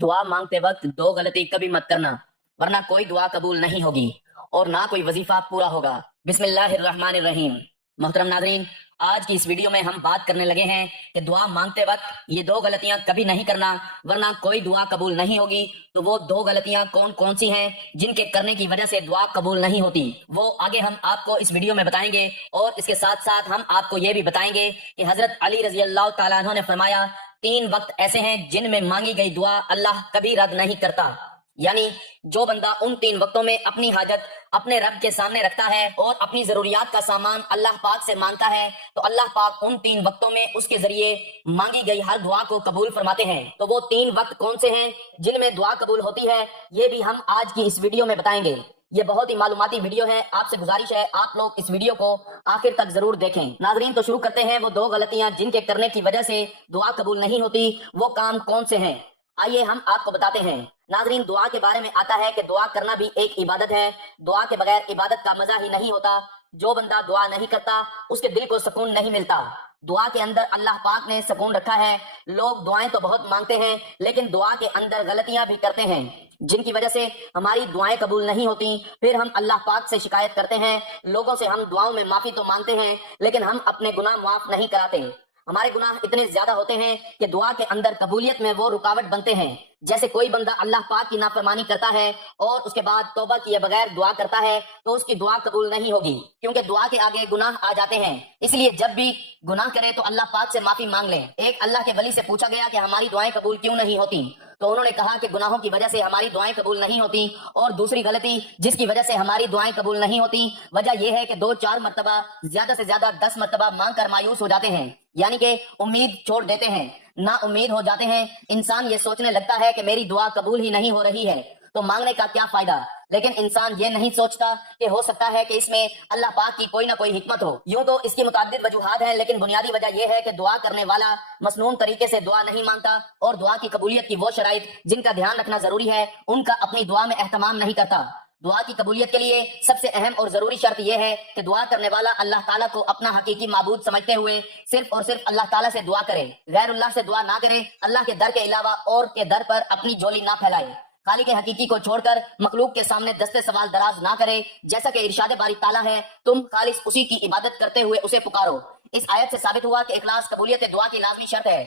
दुआ मांगते वक्त दो गलती कभी मत करना, वरना कोई दुआ कबूल नहीं होगी और ना कोई वजीफा पूरा होगा। बिस्मिल्लाहिर्रहमानिर्रहीम। मोहतरम नाज़रीन, आज की इस वीडियो में हम बात करने लगे हैं कि दुआ मांगते वक्त ये दो गलतियां कभी नहीं करना, वरना कोई दुआ कबूल नहीं होगी। तो वो दो गलतियां कौन कौन सी हैं जिनके करने की वजह से दुआ कबूल नहीं होती, वो आगे हम आपको इस वीडियो में बताएंगे। और इसके साथ साथ हम आपको ये भी बताएंगे कि हजरत अली रजी अल्लाह तआला अन्हु ने फरमाया, 3 वक्त ऐसे हैं जिनमें मांगी गई दुआ अल्लाह कभी रद्द नहीं करता। यानी जो बंदा उन 3 वक्तों में अपनी हाजत अपने रब के सामने रखता है और अपनी जरूरियात का सामान अल्लाह पाक से मांगता है, तो अल्लाह पाक उन 3 वक्तों में उसके जरिए मांगी गई हर दुआ को कबूल फरमाते हैं। तो वो 3 वक्त कौन से हैं जिनमें दुआ कबूल होती है, ये भी हम आज की इस वीडियो में बताएंगे। ये बहुत ही मालूमाती वीडियो है, आपसे गुजारिश है आप लोग इस वीडियो को आखिर तक जरूर देखें। नाजरीन, तो शुरू करते हैं वो 2 गलतियां जिनके करने की वजह से दुआ कबूल नहीं होती, वो काम कौन से हैं, आइए हम आपको बताते हैं। नाजरीन, दुआ के बारे में आता है कि दुआ करना भी एक इबादत है। दुआ के बगैर इबादत का मजा ही नहीं होता। जो बंदा दुआ नहीं करता उसके दिल को सुकून नहीं मिलता। दुआ के अंदर अल्लाह पाक ने सुकून रखा है। लोग दुआएं तो बहुत मांगते हैं, लेकिन दुआ के अंदर गलतियां भी करते हैं जिनकी वजह से हमारी दुआएं कबूल नहीं होती। फिर हम अल्लाह पाक से शिकायत करते हैं, लोगों से हम दुआओं में माफी तो मांगते हैं, लेकिन हम अपने गुनाह माफ नहीं कराते। हमारे गुनाह इतने ज्यादा होते हैं कि दुआ के अंदर कबूलियत में वो रुकावट बनते हैं। जैसे कोई बंदा अल्लाह पाक की नाफरमानी करता है और उसके बाद तौबा किए बगैर दुआ करता है, तो उसकी दुआ कबूल नहीं होगी, क्योंकि दुआ के आगे गुनाह आ जाते हैं। इसलिए जब भी गुनाह करे तो अल्लाह पाक से माफी मांग लें। एक अल्लाह के वली से पूछा गया कि हमारी दुआएं कबूल क्यों नहीं होती, तो उन्होंने कहा कि गुनाहों की वजह से हमारी दुआएं कबूल नहीं होती। और दूसरी गलती जिसकी वजह से हमारी दुआएं कबूल नहीं होती, वजह यह है कि 2-4 मरतबा, ज्यादा से ज्यादा 10 मरतबा मांग कर मायूस हो जाते हैं, यानी कि उम्मीद छोड़ देते हैं, ना उम्मीद हो जाते हैं। इंसान ये सोचने लगता है कि मेरी दुआ कबूल ही नहीं हो रही है, तो मांगने का क्या फायदा। लेकिन इंसान ये नहीं सोचता कि हो सकता है कि इसमें अल्लाह पाक की कोई ना कोई हिकमत हो। यूं तो इसकी मुताद्दिद वजूहात हैं, लेकिन बुनियादी वजह यह है कि दुआ करने वाला मसनून तरीके से दुआ नहीं मांगता और दुआ की कबूलियत की वो शराइत जिनका ध्यान रखना जरूरी है, उनका अपनी दुआ में एहतमाम नहीं करता। दुआ की कबूलियत के लिए सबसे अहम और जरूरी शर्त यह है कि दुआ करने वाला अल्लाह ताला को अपना हकीकी माबूद समझते हुए सिर्फ और सिर्फ अल्लाह ताला से दुआ करे, गैरुल्लाह से दुआ ना करे। अल्लाह के दर के अलावा और के दर पर अपनी झोली ना फैलाए। खाली के हकीकी को छोड़कर मखलूक के सामने दस्ते सवाल दराज ना करे। जैसा कि इरशाद बारी ताला है, तुम खालिस उसी की इबादत करते हुए उसे पुकारो। इस आयत से साबित हुआ कि इखलास कबूलियत दुआ की लाजमी शर्त है।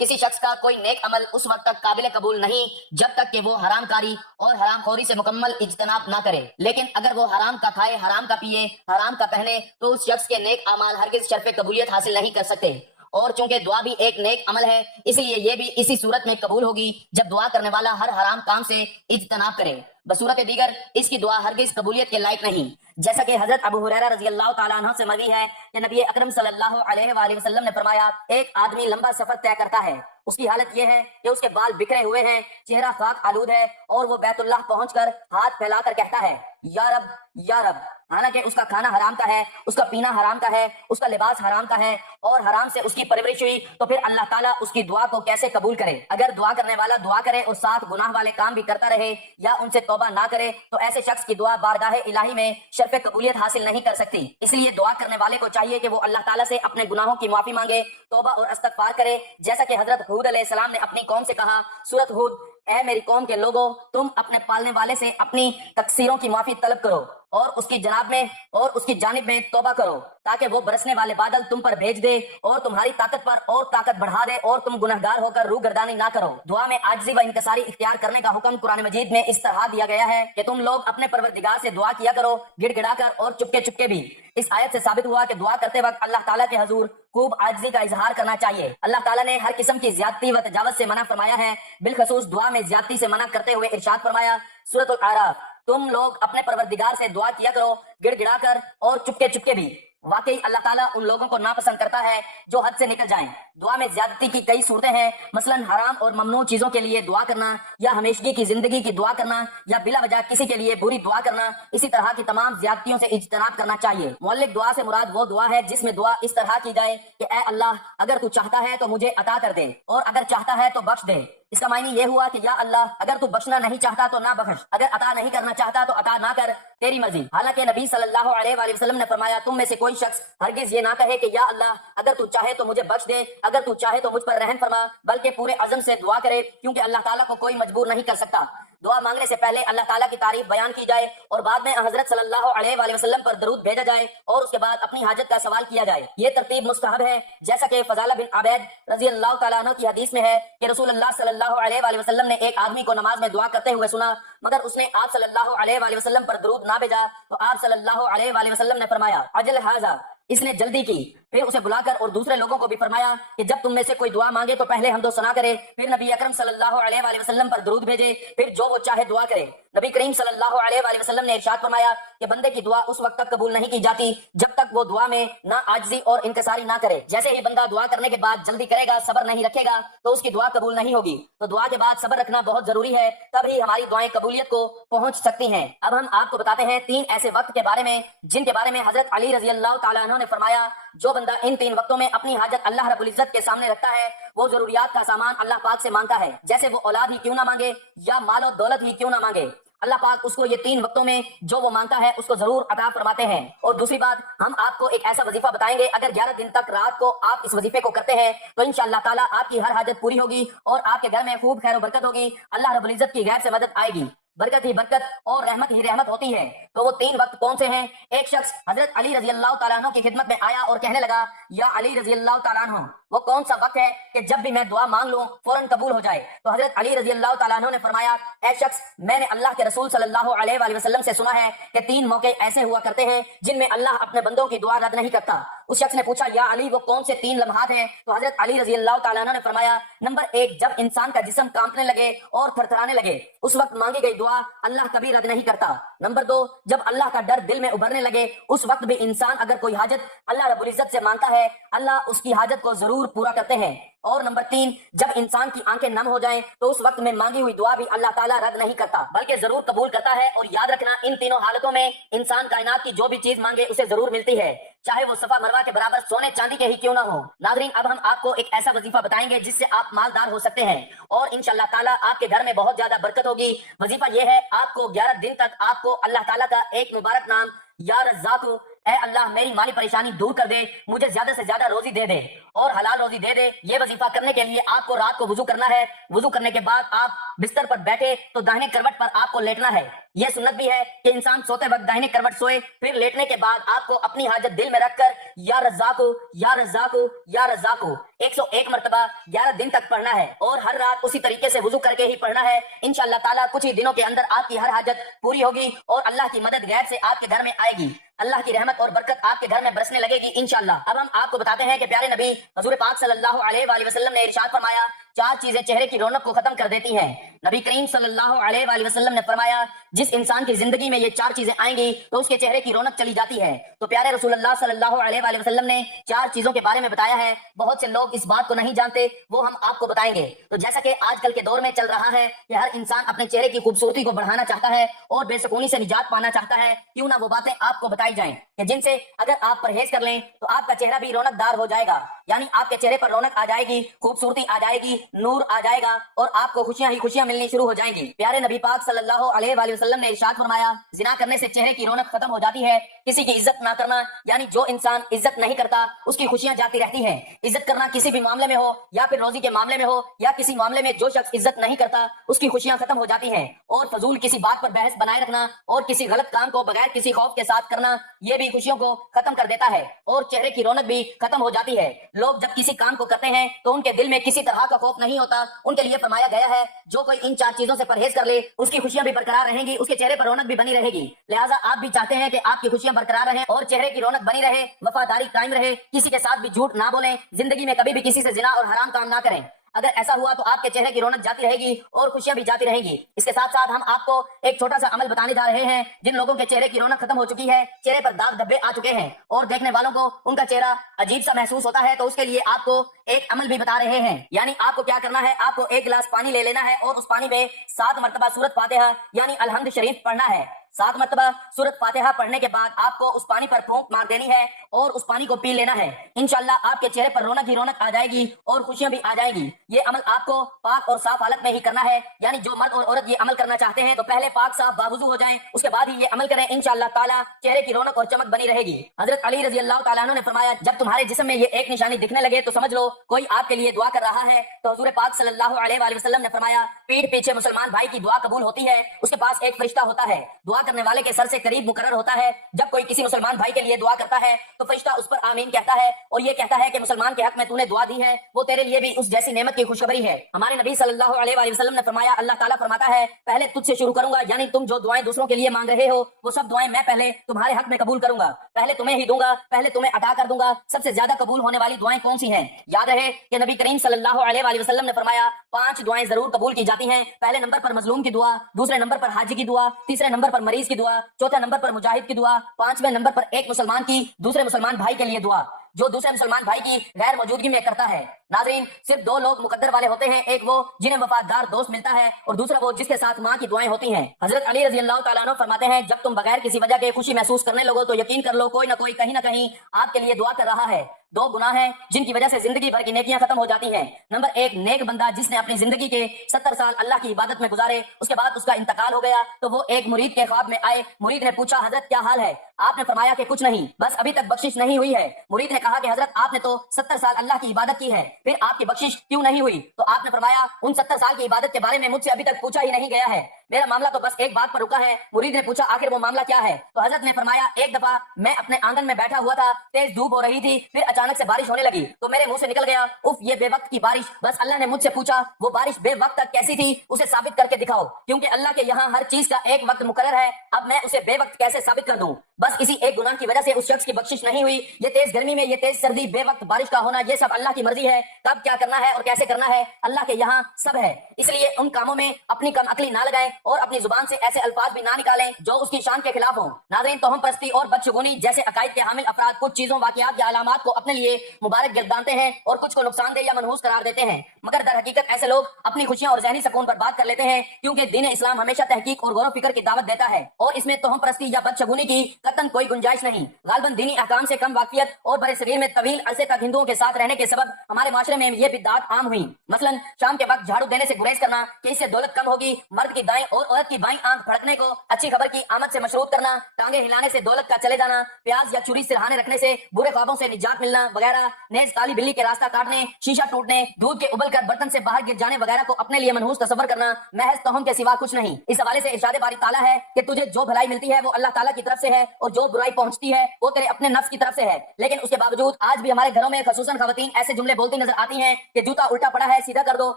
किसी शख्स का कोई नेक अमल उस वक्त तक काबिल कबूल नहीं जब तक कि वो हरामकारी और हरामखोरी से मुकम्मल इज्तनाब ना करे। लेकिन अगर वो हराम का खाए, हराम का पिए, हराम का पहने, तो उस शख्स के नेक अमाल हरगिज शर्फ कबूलियत हासिल नहीं कर सकते। और चूंकि दुआ भी एक नेक अमल है, इसलिए ये भी इसी सूरत में कबूल होगी जब दुआ करने वाला हर हराम काम से इज्तनाब करे। बसूरत दीगर इसकी दुआ हरगिज कबूलियत के लायक नहीं। जैसा कि हजरत अबू हुरैरा रजी अल्लाह तआला अन्हु से मरवी है कि नबी अकरम सल्लल्लाहु अलैहि वसल्लम ने फरमाया, एक आदमी लंबा सफर तय करता है, उसकी हालत यह है कि उसके बाल बिखरे हुए हैं, चेहरा खाक आलूद है, और वो बैतुल्लाह पहुंचकर हाथ फैलाकर कहता है, या रब या रब। हालांकि उसका खाना हराम का है, उसका पीना हराम का है, उसका लिबास हराम का है और हराम से उसकी परवरिश हुई, तो फिर अल्लाह ताला उसकी दुआ को कैसे कबूल करे। अगर दुआ करने वाला दुआ करे और साथ गुनाह वाले काम भी करता रहे या उनसे तौबा ना करे, तो ऐसे शख्स की दुआ बारगाह इलाही में शर्फ कबूलियत हासिल नहीं कर सकती। इसलिए दुआ करने वाले को चाहिए कि वो अल्लाह ताला से अपने गुनाहों की माफी मांगे, तौबा और इस्तगफार करे। जैसा कि हजरत हूद अलैहिस्सलाम ने अपनी कौम से कहा, सूरत हूद, ऐ मेरी कौम के लोगों, तुम अपने पालने वाले से अपनी तकसीरों की माफी तलब करो और उसकी जनाब में और उसकी जानिब में तौबा करो, ताकि वो बरसने वाले बादल तुम पर भेज दे और तुम्हारी ताकत पर और ताकत बढ़ा दे और तुम गुनहगार होकर रूह गर्दानी ना करो। दुआ में आजिज़ी व इंकिसारी इख्तियार करने का हुक्म कुरान मजीद में इस तरह दिया गया है कि तुम लोग अपने परवरदिगार से दुआ किया करो, गिड़गिड़ाकर और चुपके चुपके भी। इस आयत से साबित हुआ कि दुआ करते वक्त अल्लाह ताला के हजूर खूब आजिज़ी का इजहार करना चाहिए। अल्लाह ताला ने हर किस्म की ज्यादती व तजावत से मना फरमाया है। बिलखसूस दुआ में ज्यादती से मना करते हुए इरशाद फरमाया, सूरतुल आराफ, तुम लोग अपने परवरदिगार से दुआ किया करो, गिड़गिड़ाकर और चुपके चुपके भी। वाकई अल्लाह ताला उन लोगों को नापसंद करता है जो हद से निकल जाएं। दुआ में ज्यादती की कई सूरतें हैं, मसलन हराम और ममनू चीजों के लिए दुआ करना, या हमेशगी की जिंदगी की दुआ करना, या बिला वजह किसी के लिए बुरी दुआ करना। इसी तरह की तमाम ज्यादतियों से इज्तनाब करना चाहिए। मौलिक दुआ से मुराद वो दुआ है जिसमें दुआ इस तरह की जाए कि ऐ अल्लाह, अगर तू चाहता है तो मुझे अता कर दे और अगर चाहता है तो बख्श दे। इसका मायने ये हुआ कि या अल्लाह, अगर तू बख्शना नहीं चाहता तो ना बख्श, अगर अता नहीं करना चाहता तो अता ना कर, तेरी मर्जी। हालांकि नबी सल्लल्लाहु अलैहि वसल्लम ने फरमाया, तुम में से कोई शख्स हरगिज ये ना कहे कि या अल्लाह, अगर तू चाहे तो मुझे बख्श दे, अगर तू चाहे तो मुझ पर रहम फरमा, बल्कि पूरे अज़म से दुआ करे, क्योंकि अल्लाह ताला को कोई मजबूर नहीं कर सकता। दुआ मांगने से पहले अल्लाह ताला की तारीफ बयान की जाए और बाद में हजरत सल्लल्लाहु अलैहि वसल्लम पर दरूद भेजा जाए और उसके बाद अपनी हाजत का सवाल किया जाए। ये तरतीब मुस्तहब है, जैसा कि फजाला बिन आबैद रजी अल्लाह तआला अन्हु की हदीस में है कि रसूलुल्लाह सल्लल्लाहु अलैहि वसल्लम ने एक आदमी को नमाज में दुआ करते हुए सुना, मगर उसने आप सल्लल्लाहु अलैहि वसल्लम पर दरूद ना भेजा, तो आप सल्लल्लाहु अलैहि वसल्लम ने फरमाया, अजल हाजा, इसने जल्दी की। फिर उसे बुलाकर और दूसरे लोगों को भी फरमाया कि जब तुम में से कोई दुआ मांगे तो पहले हम दो सना करे, फिर नबी अकरम सल्लल्लाहु अलैहि वसल्लम पर दरूद भेजे, फिर जो वो चाहे दुआ करे। नबी करीम सल्लल्लाहु अलैहि वसल्लम ने इरशाद फरमाया कि बंदे की दुआ उस वक्त तक कबूल नहीं की जाती जब तक वो दुआ में ना आजिजी और इंकसारी ना करे। जैसे ही बंदा दुआ करने के बाद जल्दी करेगा, सब्र नहीं रखेगा, तो उसकी दुआ कबूल नहीं होगी। तो दुआ के बाद सब्र रखना बहुत जरूरी है, तभी हमारी दुआएं कबूलियत को पहुंच सकती हैं। अब हम आपको बताते हैं 3 ऐसे वक्त के बारे में जिनके बारे में हजरत अली रजी अल्लाह तआला अन्हु ने फरमाया, जो बंदा इन 3 वक्तों में अपनी हाजत अल्लाह रब्बुल इज्जत के सामने रखता है, वो जरूरियात का सामान अल्लाह पाक से मांगता है, जैसे वो औलाद ही क्यों ना मांगे या माल और दौलत ही क्यों ना मांगे, अल्लाह पाक उसको ये 3 वक्तों में जो वो मांगता है उसको जरूर अता फरमाते हैं। और दूसरी बात, हम आपको एक ऐसा वजीफा बताएंगे, अगर 11 दिन तक रात को आप इस वजीफे को करते हैं तो इंशाअल्लाह ताला आपकी हर हाजत पूरी होगी और आपके घर में खूब खैर बरकत होगी, अल्लाह रब्बुल इज्जत की गैर से मदद आएगी, बरकत ही बरकत और रहमत ही रहमत होती है। तो वो 3 वक्त कौन से हैं? एक शख्स हजरत अली रजी अल्लाह तआला अन्हु की खिदमत में आया और कहने लगा, या अली रजी अल्लाह तआला अन्हु, वो कौन सा वक्त है कि जब भी मैं दुआ मांग लूं फौरन कबूल हो जाए? तो हजरत अली रजी अल्लाह तआला अन्हु ने फरमाया, ऐ शख्स, मैंने अल्लाह के रसूल सल्लल्लाहु अलैहि वसल्लम से सुना है कि 3 मौके ऐसे हुआ करते हैं जिनमें अल्लाह अपने बंदों की दुआ रद्द नहीं करता। उस शख्स ने पूछा, या अली, वो कौन से 3 लम्हात हैं? तो हजरत अली रजी अल्लाह तआला अन्हु ने फरमाया, नंबर 1, जब इंसान का जिस्म कांपने लगे और थरथराने लगे, उस वक्त मांगी गई दुआ अल्लाह कभी रद्द नहीं करता। नंबर 2, जब अल्लाह का डर दिल में उभरने लगे, उस वक्त भी इंसान अगर कोई हाजत अल्लाह रब्बुल इज्जत से मांगता है, अल्लाह उसकी हाजत को जरूर पूरा करते हैं। और नंबर 3, जब इंसान की आंखें नम हो जाएं, तो उस वक्त में मांगी हुई दुआ भी अल्लाह ताला रद्द नहीं करता, बल्कि जरूर कबूल करता है। और याद रखना, इन तीनों हालतों में इंसान कायनात की जो भी चीज मांगे उसे जरूर मिलती है, चाहे वो सफा मरवा के बराबर सोने चांदी के ही क्यों ना हो। नाज़रीन, अब हम आपको एक ऐसा वजीफा बताएंगे जिससे आप मालदार हो सकते हैं और इंशाअल्लाह ताला आपके घर में बहुत ज्यादा बरकत होगी। वजीफा ये है, आपको 11 दिन तक आपको अल्लाह ताला का एक मुबारक नाम, या रज़्ज़ाक़, ऐ अल्लाह मेरी माली परेशानी दूर कर दे, मुझे ज्यादा से ज्यादा रोजी दे दे और हलाल रोजी दे दे। ये वजीफा करने के लिए आपको रात को वुजू करना है। वुजू करने के बाद आप बिस्तर पर बैठे तो दाहिने करवट पर आपको लेटना है। यह सुन्नत भी है कि इंसान सोते वक्त दाहिने करवट सोए, फिर लेटने के बाद आपको अपनी हाजत दिल में रखकर या रज़्ज़ाक़, या रज़्ज़ाक़, या रज़्ज़ाक़ 101 मरतबा 11 दिन तक पढ़ना है और हर रात उसी तरीके से वुजू करके ही पढ़ना है। इंशाअल्लाह ताला कुछ ही दिनों के अंदर आपकी हर हाजत पूरी होगी और अल्लाह की मदद गैब से आपके घर में आएगी। अल्लाह की रहमत और बरकत आपके घर में बरसने लगेगी इंशाअल्लाह। अब हम आपको बताते हैं कि प्यारे नबी हुजूर पाक सल्लल्लाहु अलैहि वसल्लम ने इरशाद फरमाया, 4 चीजें चेहरे की रौनक को खत्म कर देती हैं। नबी करीम सल्लल्लाहु अलैहि वसल्लम ने फरमाया, जिस इंसान की जिंदगी में ये 4 चीजें आएंगी तो उसके चेहरे की रौनक चली जाती है। तो प्यारे रसूलुल्लाह सल्लल्लाहु अलैहि वसल्लम ने 4 चीजों के बारे में बताया है। बहुत से लोग इस बात को नहीं जानते, वो हम आपको बताएंगे। तो जैसा कि आजकल के दौर में चल रहा है कि हर इंसान अपने चेहरे की खूबसूरती को बढ़ाना चाहता है और बेसुकूनी से निजात पाना चाहता है, क्यों ना वो बातें आपको बताई जाएं कि जिनसे अगर आप परहेज कर लें तो आपका चेहरा भी रौनकदार हो जाएगा, यानी आपके चेहरे पर रौनक आ जाएगी, खूबसूरती आ जाएगी, नूर आ जाएगा और आपको खुशियां ही खुशियां मिलनी शुरू हो जाएंगी। प्यारे नबी पाक सल्लल्लाहु अलैहि वसल्लम ने इरशाद फरमाया, जिना करने से चेहरे की रौनक खत्म हो जाती है। किसी की इज्जत ना करना, यानी जो इंसान इज्जत नहीं करता उसकी खुशियां जाती रहती हैं। इज्जत करना किसी भी मामले में हो या फिर रोजी के मामले में हो या किसी मामले में जो शख्स इज्जत नहीं करता उसकी खुशियां खत्म हो जाती हैं। और फजूल किसी बात पर बहस बनाए रखना और किसी गलत काम को बगैर किसी खौफ के साथ करना, ये भी खुशियों को खत्म कर देता है और चेहरे की रौनक भी खत्म हो जाती है। लोग जब किसी काम को करते हैं तो उनके दिल में किसी तरह का खौफ नहीं होता। उनके लिए फरमाया गया है, जो कोई इन 4 चीजों से परहेज कर ले उसकी खुशियां भी बरकरार रहेंगी, उसके चेहरे पर रौनक भी बनी रहेगी। लिहाजा आप भी चाहते हैं कि आपकी खुशियां बरकरार रहें और चेहरे की रौनक बनी रहे, वफादारी कायम रहे, किसी के साथ भी झूठ ना बोलें, जिंदगी में कभी भी किसी से जिना और हराम काम ना करें। अगर ऐसा हुआ तो आपके चेहरे की रौनक जाती रहेगी और खुशियां भी जाती रहेंगी। इसके साथ साथ हम आपको एक छोटा सा अमल बताने जा रहे हैं। जिन लोगों के चेहरे की रौनक खत्म हो चुकी है, चेहरे पर दाग धब्बे आ चुके हैं और देखने वालों को उनका चेहरा अजीब सा महसूस होता है, तो उसके लिए आपको एक अमल भी बता रहे हैं। यानी आपको क्या करना है, आपको 1 गिलास पानी ले लेना है और उस पानी में 7 मरतबा सूरत फातिहा यानी अलहम्द शरीफ पढ़ना है। 7 مرतबा सूरत फातिहा पढ़ने के बाद आपको उस पानी पर फूंक मार देनी है और उस पानी को पी लेना है। इंशाल्लाह आपके चेहरे पर रौनक ही रौनक आ जाएगी और खुशियां भी आ जाएंगी। ये अमल आपको पाक और साफ हालत में ही करना है, यानी जो मर्द और औरत ये अमल करना चाहते हैं तो पहले पाक साफ बावुजू हो जाएं, उसके बाद ही ये अमल करें। इंशाल्लाह ताला चेहरे की रौनक और चमक बनी रहेगी। हजरत अली रजी अल्लाह ताला अन्हु ने फरमाया, जब तुम्हारे जिस्म में ये एक निशानी दिखने लगे तो समझ लो कोई आपके लिए दुआ कर रहा है। तो हुजूर पाक सल्लल्लाहु अलैहि वसल्लम ने फरमाया, पीठ पीछे मुसलमान भाई की दुआ कबूल होती है, उसके पास एक फरिश्ता होता है, दुआ करने वाले के सर से करीब मुकर्रर होता है। जब कोई किसी मुसलमान भाई के लिए दुआ करता है तो फरिश्ता उस पर आमीन कहता है और ये कहता है कि मुसलमान के हक में तूने दुआ दी है, वो तेरे लिए भी उस जैसी नेमत की खुशखबरी है। हमारे नबी सल्लल्लाहु अलैहि वसल्लम ने फरमाया, अल्लाह ताला फरमाता है, पहले तुझसे शुरू करूंगा, यानी तुम जो दुआएं दूसरों के लिए मांग रहे हो वो सब दुआएं मैं पहले तुम्हारे हक में कबूल करूंगा, पहले तुम्हें ही दूंगा, पहले तुम्हें अता कर दूंगा। सबसे ज्यादा कबूल होने वाली दुआएं कौन सी हैं? याद रहे कि नबी करीम सल्लल्लाहु अलैहि वसल्लम ने फरमाया 5 दुआएं जरूर कबूल की जाती हैं। पहले नंबर पर मजलूम की दुआ, दूसरे नंबर पर हाजी की दुआ, तीसरे नंबर पर मरीज की दुआ, चौथे नंबर पर मुजाहिद की दुआ, 5वें नंबर पर एक मुसलमान की दूसरे मुसलमान भाई के लिए दुआ जो दूसरे मुसलमान भाई की गैर मौजूदगी में करता है। नाज़रीन, सिर्फ 2 लोग मुकद्दर वाले होते हैं, एक वो जिन्हें वफादार दोस्त मिलता है और दूसरा वो जिसके साथ माँ की दुआएं होती हैं। हजरत अली रजी अल्लाह ताला अन्हु फरमाते हैं, जब तुम बगैर किसी वजह के खुशी महसूस करने लगो तो यकीन कर लो कोई ना कोई कहीं ना कहीं आपके लिए दुआ कर रहा है। 2 गुनाह हैं जिनकी वजह से जिंदगी भर की नेकियां खत्म हो जाती हैं। नंबर 1, नेक बंदा जिसने अपनी जिंदगी के 70 साल अल्लाह की इबादत में गुजारे, उसके बाद उसका इंतकाल हो गया तो वो एक मुरीद के ख्वाब में आए। मुरीद ने पूछा, हजरत क्या हाल है? आपने फरमाया कि कुछ नहीं, बस अभी तक बख्शिश नहीं हुई है। मुरीद ने कहा कि हजरत आपने तो 70 साल अल्लाह की इबादत की है, फिर आपकी बख्शिश क्यों नहीं हुई? तो आपने फरमाया, उन 70 साल की इबादत के बारे में मुझसे अभी तक पूछा ही नहीं गया है, मेरा मामला तो बस एक बात पर रुका है। मुरीद ने पूछा, आखिर वो मामला क्या है? तो हजरत ने फरमाया, एक दफा मैं अपने आंगन में बैठा हुआ था, तेज धूप हो रही थी, फिर अचानक से बारिश होने लगी तो मेरे मुंह से निकल गया, उफ ये बेवक्त की बारिश। बस अल्लाह ने मुझसे पूछा, वो बारिश बेवक्त तक कैसी थी, उसे साबित करके दिखाओ, क्योंकि अल्लाह के यहाँ हर चीज का एक वक्त मुकर्रर है, अब मैं उसे बेवक्त कैसे साबित कर दूं? बस इसी एक गुनाह की वजह से उस शख्स की बख्शिश नहीं हुई। ये तेज गर्मी में ये तेज सर्दी, बेवक्त बारिश का होना, ये सब अल्लाह की मर्जी है। कब क्या करना है और कैसे करना है अल्लाह के यहाँ सब है, इसलिए उन कामों में अपनी कम अकली ना लगाएं और अपनी जुबान से ऐसे अल्फाज भी ना निकालें जो उसकी शान के खिलाफ हों। नाज़रीन, तोहम परस्ती और बदशगुनी जैसे अकायद के हामिल अफराद कुछ चीजों, वाकयात या अलामात को अपने लिए मुबारक गिरदानते हैं और कुछ को नुकसानदेह या मनहूस करार देते हैं, मगर दर हकीकत ऐसे लोग अपनी खुशियां और ज़हनी सुकून पर बात कर लेते हैं, क्योंकि दीन इस्लाम हमेशा तहकीक और गौर फिक्र की दावत देता है और इसमें तोहम परस्ती या बदशगुनी की कतन कोई गुंजाइश नहीं। गालबन दीनी अहकाम से कम वाकियत और बड़े सगीर में तवील अरसे तक हिंदुओं के साथ रहने के सबब हमारे माशरे में ये बिदअत आम हुई। मसलन शाम के वक्त झाड़ू देने से गुरेज करना कि इससे दौलत कम होगी, मर्द की दाएं और औरत की बाईं आंख फड़कने को अच्छी खबर की आमद से मशरूत करना, टांगे हिलाने से दौलत का चले जाना, प्याज या छुरी सिरहाने रखने से बुरे ख्वाबों से निजात मिलना वगैरह, नेज काली बिल्ली के रास्ता काटने, शीशा टूटने, दूध के उबल कर बर्तन से बाहर गिर जाने वगैरह को अपने लिए मनहूस तसव्वुर करना महज तोहम के सिवा कुछ नहीं। इस हवाले से इरशाद बारी ताला है कि तुझे जो भलाई मिलती है वो अल्लाह ताला की तरफ से है और जो बुराई पहुंचती है वो तेरे अपने नफ्स की तरफ से है। लेकिन उसके बावजूद आज भी हमारे घरों में खसूसन खवातीन ऐसे जुमले बोलती नजर आती हैं कि जूता उल्टा पड़ा है सीधा कर दो,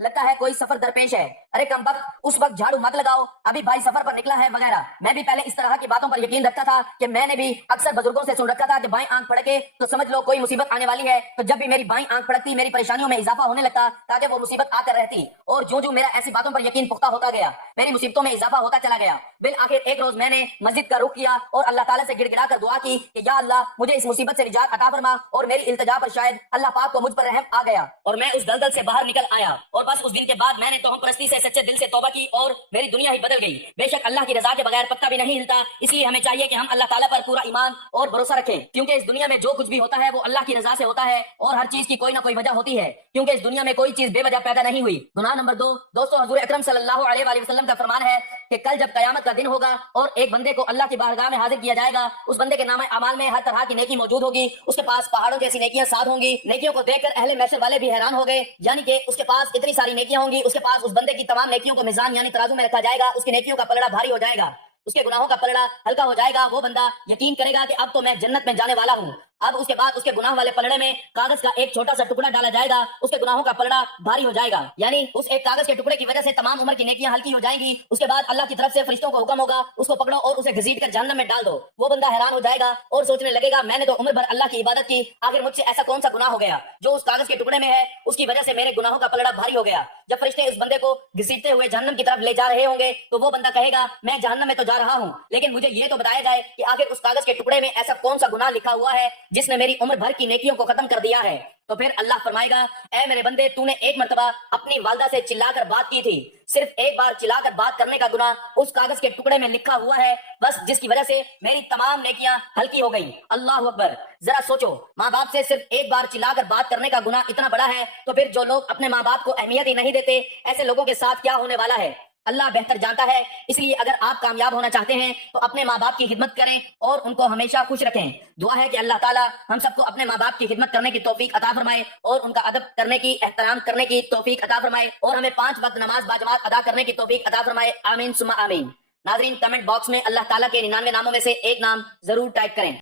लगता है कोई सफर दरपेश है, अरे कम वक्त उस वक्त झाड़ू मत लगाओ, अभी भाई सफर पर निकला है वगैरह। मैं भी पहले इस तरह की बातों पर यकीन रखता था कि मैंने भी अक्सर बुजुर्गों से सुन रखा था कि बाईं आंख फड़के तो समझ लो कोई मुसीबत आने वाली है, तो जब भी मेरी बाईं आंख फड़कती मेरी परेशानियों में इजाफा होने लगता ताकि वो मुसीबत आकर रहती, और जो जो मेरा ऐसी बातों पर यकीन पुख्ता होता गया मेरी मुसीबतों में इजाफा होता चला गया। बिल आखिर एक रोज मैंने मस्जिद का रुख किया और अल्लाह ताला से गिड़गिड़ा कर दुआ की कि या अल्लाह मुझे इस मुसीबत से निजात अता फरमा, और मेरी इल्तिजा पर शायद अल्लाह पाक को मुझ पर रहम आ गया और मैं उस दलदल से बाहर निकल आया। और बस उस दिन के बाद मैंने तोहम परस्ती से सच्चे दिल से तौबा की और मेरी दुनिया ही बदल गई। बेशक अल्लाह की रजा के बगैर पत्ता भी नहीं हिलता, इसलिए हमें चाहिए कि हम अल्लाह ताला पर पूरा ईमान और भरोसा रखें, क्योंकि इस दुनिया में जो कुछ भी होता है वो अल्लाह की रजा से होता है और हर चीज की कोई ना कोई वजह होती है, क्योंकि इस दुनिया में कोई चीज बेवजह पैदा नहीं हुई। गुनाह नंबर 2, दोस्तों, हुजूर अकरम सल्लल्लाहु अलैहि वसल्लम का फरमान है कि कल जब कयामत का दिन होगा और एक बंदे को अल्लाह की बारगाह में हाजिर किया जाएगा, उस बंदे के नामे अमाल में हर तरह की नेकी मौजूद होगी, उसके पास पहाड़ों जैसी नेकियां साथ होंगी। नेकियों को देखकर अहले महशर वाले भी हैरान हो गए, यानी कि उसके पास इतनी सारी नेकियां होंगी, उसके पास उस बंदे की तमाम नेकियों को मिजान यानी तराजू में रखा जाएगा, उसकी नेकियों का पलड़ा भारी हो जाएगा, उसके गुनाहों का पलड़ा हल्का हो जाएगा। वो बंदा यकीन करेगा कि अब तो मैं जन्नत में जाने वाला हूँ। अब उसके बाद उसके गुनाह वाले पलड़े में कागज का एक छोटा सा टुकड़ा डाला जाएगा, उसके गुनाहों का पलड़ा भारी हो जाएगा, यानी उस एक कागज के टुकड़े की वजह से तमाम उम्र की नेकियां हल्की हो जाएंगी। उसके बाद अल्लाह की तरफ से फरिश्तों को हुक्म होगा, उसको पकड़ो और उसे घसीट कर जहन्नम में डाल दो। वो बंदा हैरान हो जाएगा और सोचने लगेगा, मैंने तो उम्र भर अल्लाह की इबादत की, आखिर मुझसे ऐसा कौन सा गुनाह हो गया जो उस कागज के टुकड़े में है, उसकी वजह से मेरे गुनाहों का पलड़ा भारी हो गया। जब फरिश्ते उस बंदे को घसीटते हुए जहन्नम की तरफ ले जा रहे होंगे तो वो बंदा कहेगा, मैं जहन्नम में तो जा रहा हूँ, लेकिन मुझे ये तो बताया जाए कि आखिर उस कागज के टुकड़े में ऐसा कौन सा गुनाह लिखा हुआ है جس نے میری عمر بھر کی نیکیوں کو ختم کر دیا ہے۔ تو پھر اللہ فرمائے گا اے میرے بندے تو نے ایک مرتبہ اپنی والدہ سے چلا کر بات کی تھی، صرف ایک بار چلا کر بات کرنے کا گناہ اس کاغذ کے ٹکڑے میں لکھا ہوا ہے بس، جس کی وجہ سے میری تمام نیکیاں ہلکی ہو گئی۔ اللہ اکبر۔ ذرا سوچو، ماں باپ سے صرف ایک بار چلا کر بات کرنے کا گناہ اتنا بڑا ہے، تو پھر جو لوگ اپنے ماں باپ کو اہمیت ہی نہیں دیتے، ایسے لوگوں کے ساتھ کیا ہونے والا ہے اللہ بہتر جانتا ہے۔ اس لیے اگر آپ کامیاب ہونا چاہتے ہیں تو اپنے ماں باپ کی خدمت کریں اور ان کو ہمیشہ خوش رکھیں۔ دعا ہے کہ اللہ تعالیٰ ہم سب کو اپنے ماں باپ کی خدمت کرنے کی توفیق عطا فرمائے اور ان کا ادب کرنے کی، احترام کرنے کی توفیق عطا فرمائے اور ہمیں 5 وقت نماز باجماعت ادا کرنے کی توفیق عطا فرمائے، آمین ثم آمین۔ ناظرین، کمنٹ باکس میں اللہ تعالیٰ کے 99 ناموں میں سے ایک نام ضرور ٹائپ کریں۔